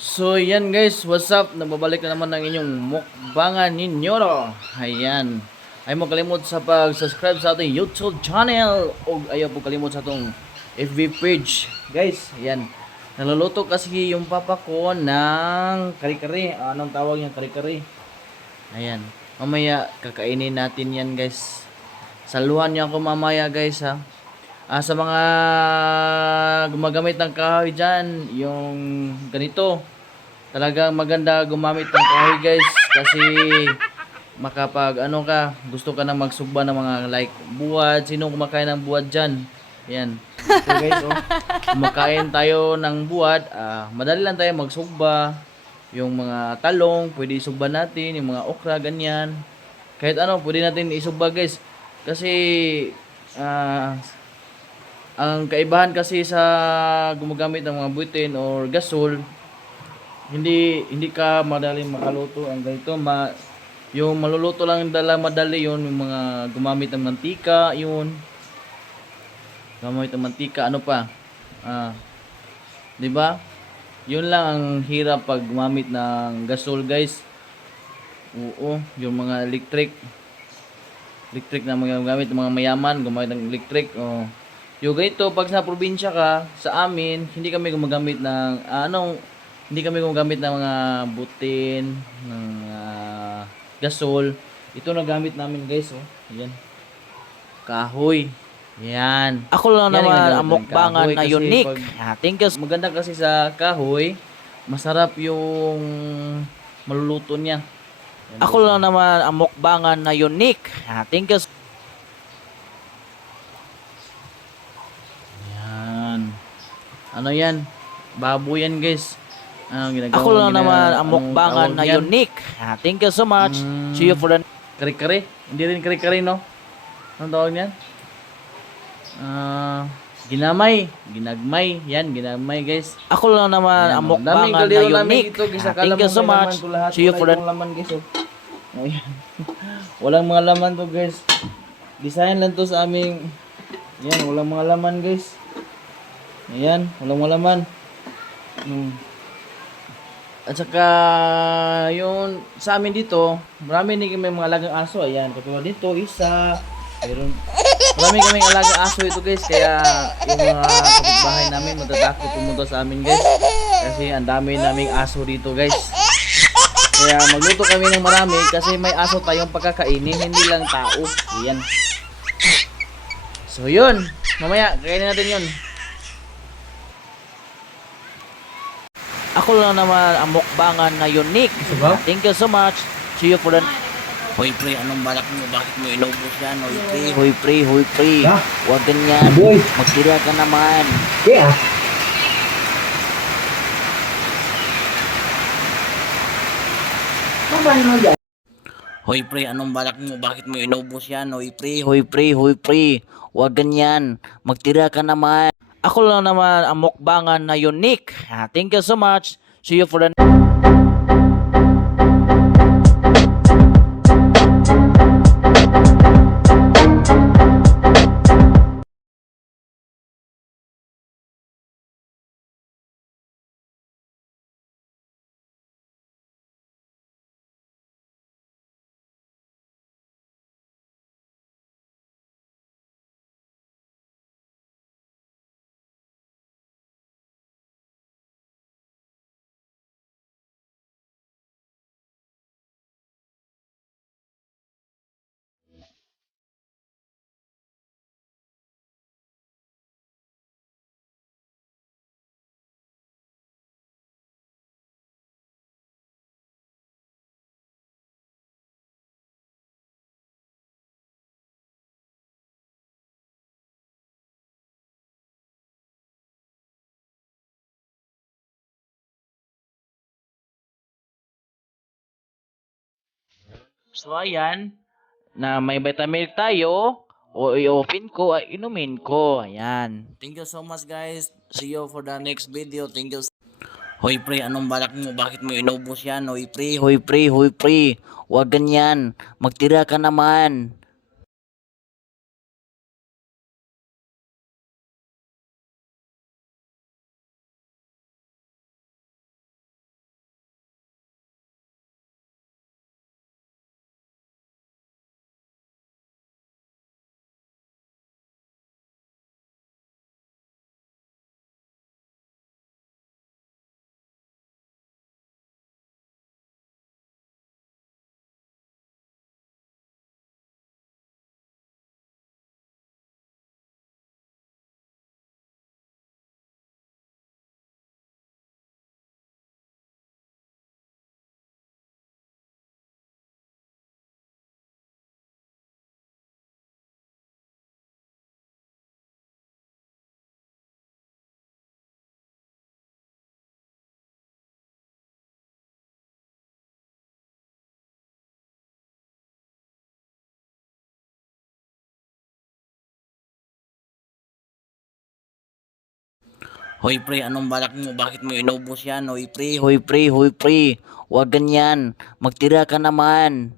So yan guys, what's up? Nababalik na naman ng inyong mukbangan ninyo no? Ayan. Ay mo kalimot sa pag-subscribe sa ating YouTube channel o ayaw po kalimot sa atong FB page. Guys, ayan. Naluluto kasi yung papa ko ng kare-kare. Anong tawag niya kare-kare? Ayan. Mamaya kakainin natin yan guys. Saluhan niyo ako mamaya guys ha. Sa mga gumagamit ng kahoy dyan, yung ganito, talagang maganda gumamit ng kahoy guys, kasi makapag ano ka, gusto ka na magsugba ng mga like buwad, sino kumakain ng buwad dyan? Yan. So guys, kumakain tayo ng buwad, madali lang tayo magsugba. Yung mga talong, pwede isugba natin, yung mga okra, ganyan. Kahit ano, pwede natin isugba guys. Kasi, ang kaibahan kasi sa gumagamit ng mga butin or gasol, hindi ka madaling makaluto ang ganito. Yung maluluto lang dala madali yon yung mga gumamit ng mantika, yun. Gumamit ng mantika, ano pa? 'Di ba? Yun lang ang hirap pag gumamit ng gasol, guys. Oo, yung mga electric na mga gamit ng mga mayaman, gumamit ng electric. Oh. Yung ganito, pag sa probinsya ka, sa amin, hindi kami gumagamit ng, hindi kami gumagamit ng mga butin, ng gasol. Ito na gamit namin guys, oh. Ayan. Kahoy. Yan. Ako lang Yan ang naman ginagamit ang ng mukbangan kahoy na kasi unique. pag Thank you. maganda kasi sa kahoy, masarap yung maluluto niya. Yan, Ako guys, lang oh. naman ang mukbangan na unique. Thank you. Yan. Ano yan? Baboy yan guys. Ako lang naman ang mukbangan na unique. Thank you so much. See you for the Kare-kare? Hindi rin kare-kare, no? Anong tawag niyan? Ginamay. Ginagmay. Yan, ginagmay guys. Ako lang naman Ayan, ang oh. Daming mukbangan na kaldero namin unique. dito. Guys, akala Thank you mo so may laman much. to lahat. See you Wala for the itong laman guys, oh. Ayan. Walang mga laman to guys. Design lang to sa aming. Ayan, walang mga laman guys. Ayan, walang mga laman. At saka, yung sa amin dito, marami din kami mga alagang aso. Ayan, katulad dito, isa. Mayroon, marami kaming alagang aso ito guys. Kaya yung mga kapitbahay namin matatakot pumunta sa amin guys. Kasi ang dami naming aso dito guys. Kaya magluto kami ng marami kasi may aso tayong pagkakainin, hindi lang tao. Ayan. So yun, mamaya, kainin natin yun. Ako lang naman ang mukbangan na unique. Thank you so much. See you for the Hoy pre, anong balak mo? Bakit mo inubos yan? Hoy pre. Hoy pre. Huwag ganyan. Magtira ka naman. Yeah. Hoy pre, anong balak mo? Bakit mo inubos yan? Hoy pre. Hoy pre. Huwag ganyan. Magtira ka naman. Ako lang naman ang mukbangan na unique. Thank you so much. See you for the So ayan, na may vitamin tayo, o i-open ko, ay inumin ko. Ayan. Thank you so much guys. See you for the next video. Thank you. Hoy pre, anong balak mo? Bakit mo inubos yan? Hoy pre. Hoy pre. Huwag ganyan. Magtira ka naman. Hoy pre, anong balak mo? Bakit mo inubos yan? Hoy pre, Hoy pre, wag ganyan. Magtira ka naman.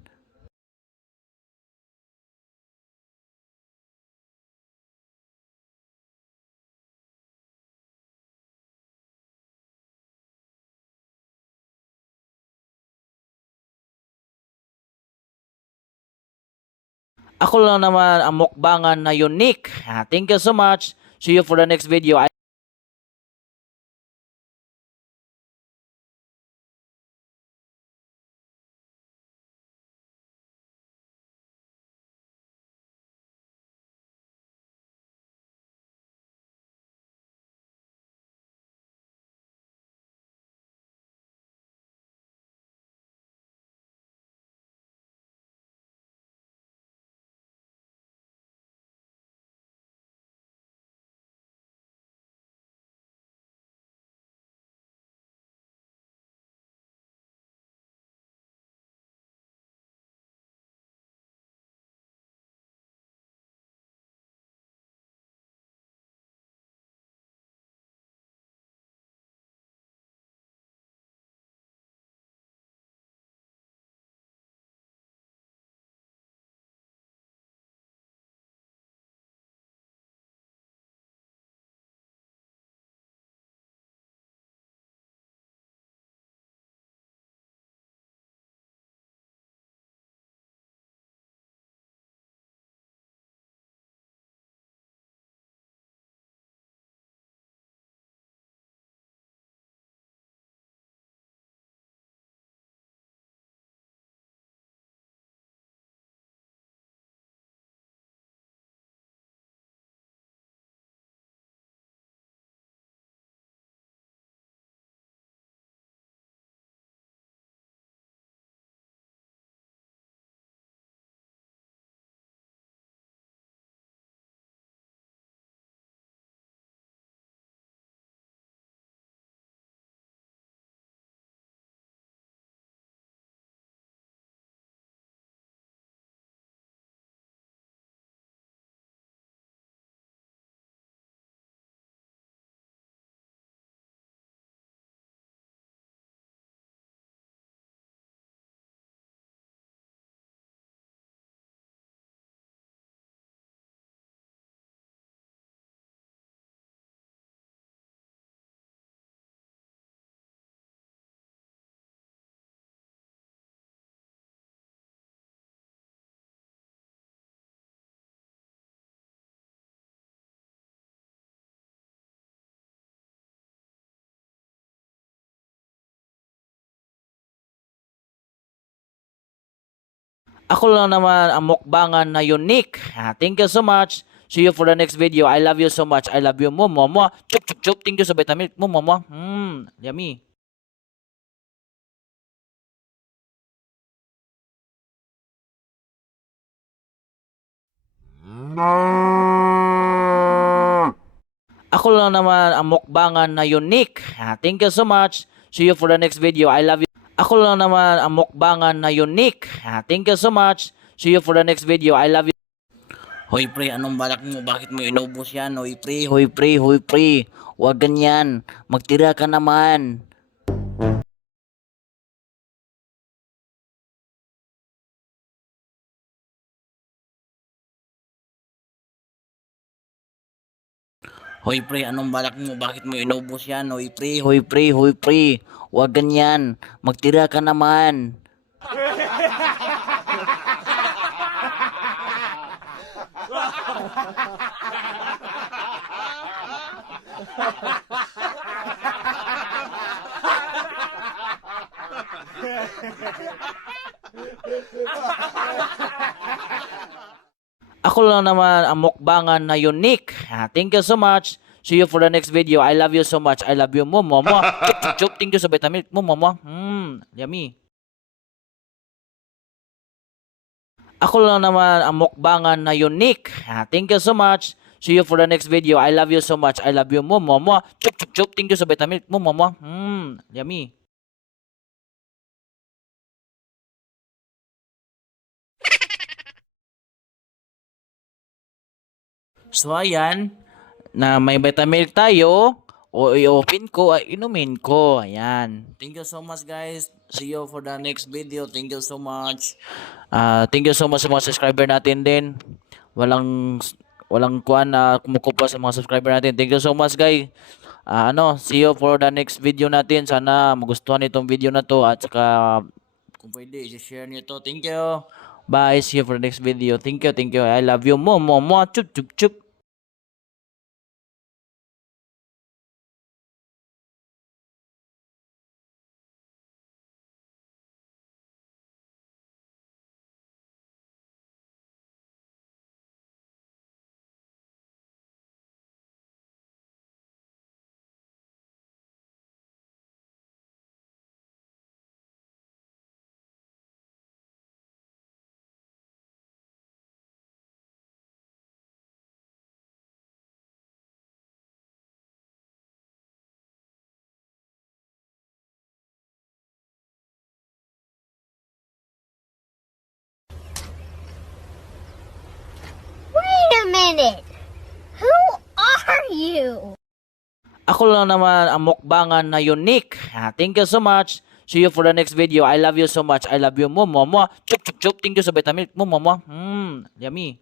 Ako lang naman ang mukbangan na unique. Thank you so much. See you for the next video. Ako lang naman ang mukbangan na unique. Thank you so much. See you for the next video. I love you so much. I love you mo mo. Chup chup chup. Thank you sa vitamin mo mo. Yummy. Ako lang naman ang mukbangan na unique. Thank you so much. See you for the next video. I love you. Ako lang naman ang mukbangan na unique. Thank you so much. See you for the next video. I love you. hoy pre, anong balak mo? Bakit mo inubos yan? Hoy pre, Hoy pre. Wag ganyan. Magtira ka naman. hoy pre, anong balak mo? Bakit mo inubos yan? Hoy Hoy pre. Wag ganyan. Magtira ka naman. Ako lang naman ang mukbangan na unique. Thank you so much. See you for the next video. I love you so much. I love you mo mo. Chup chup chup. Thank you sa vitamin mo mo. Yummy. Ako lang naman ang mukbangan na unique. Thank you so much. See you for the next video. I love you so much. I love you mo mo. Chup chup chup. Thank you sa vitamin mo mo. Yummy. So ayan, na may vitamin tayo, O i-open ko, ay inumin ko. Ayan. Thank you so much guys. See you for the next video. Thank you so much. Thank you so much sa mga subscriber natin din. Walang kuan na kumukupa sa mga subscriber natin. Thank you so much, guys. See you for the next video natin. Sana magustuhan itong video na to at saka Kung pwede, i-share niyo to. Thank you. bye. See you for the next video. Thank you, thank you. I love you. Mo, mo, mo. Chup, chup, chup. Wait a minute! Who are you? Ako lang naman ang mukbangan na unique. Thank you so much. See you for the next video. I love you so much. I love you. Mo, mo, mo. Chup, chup, chup. Thank you sa vitamin. Mo, mo, mo. Yummy.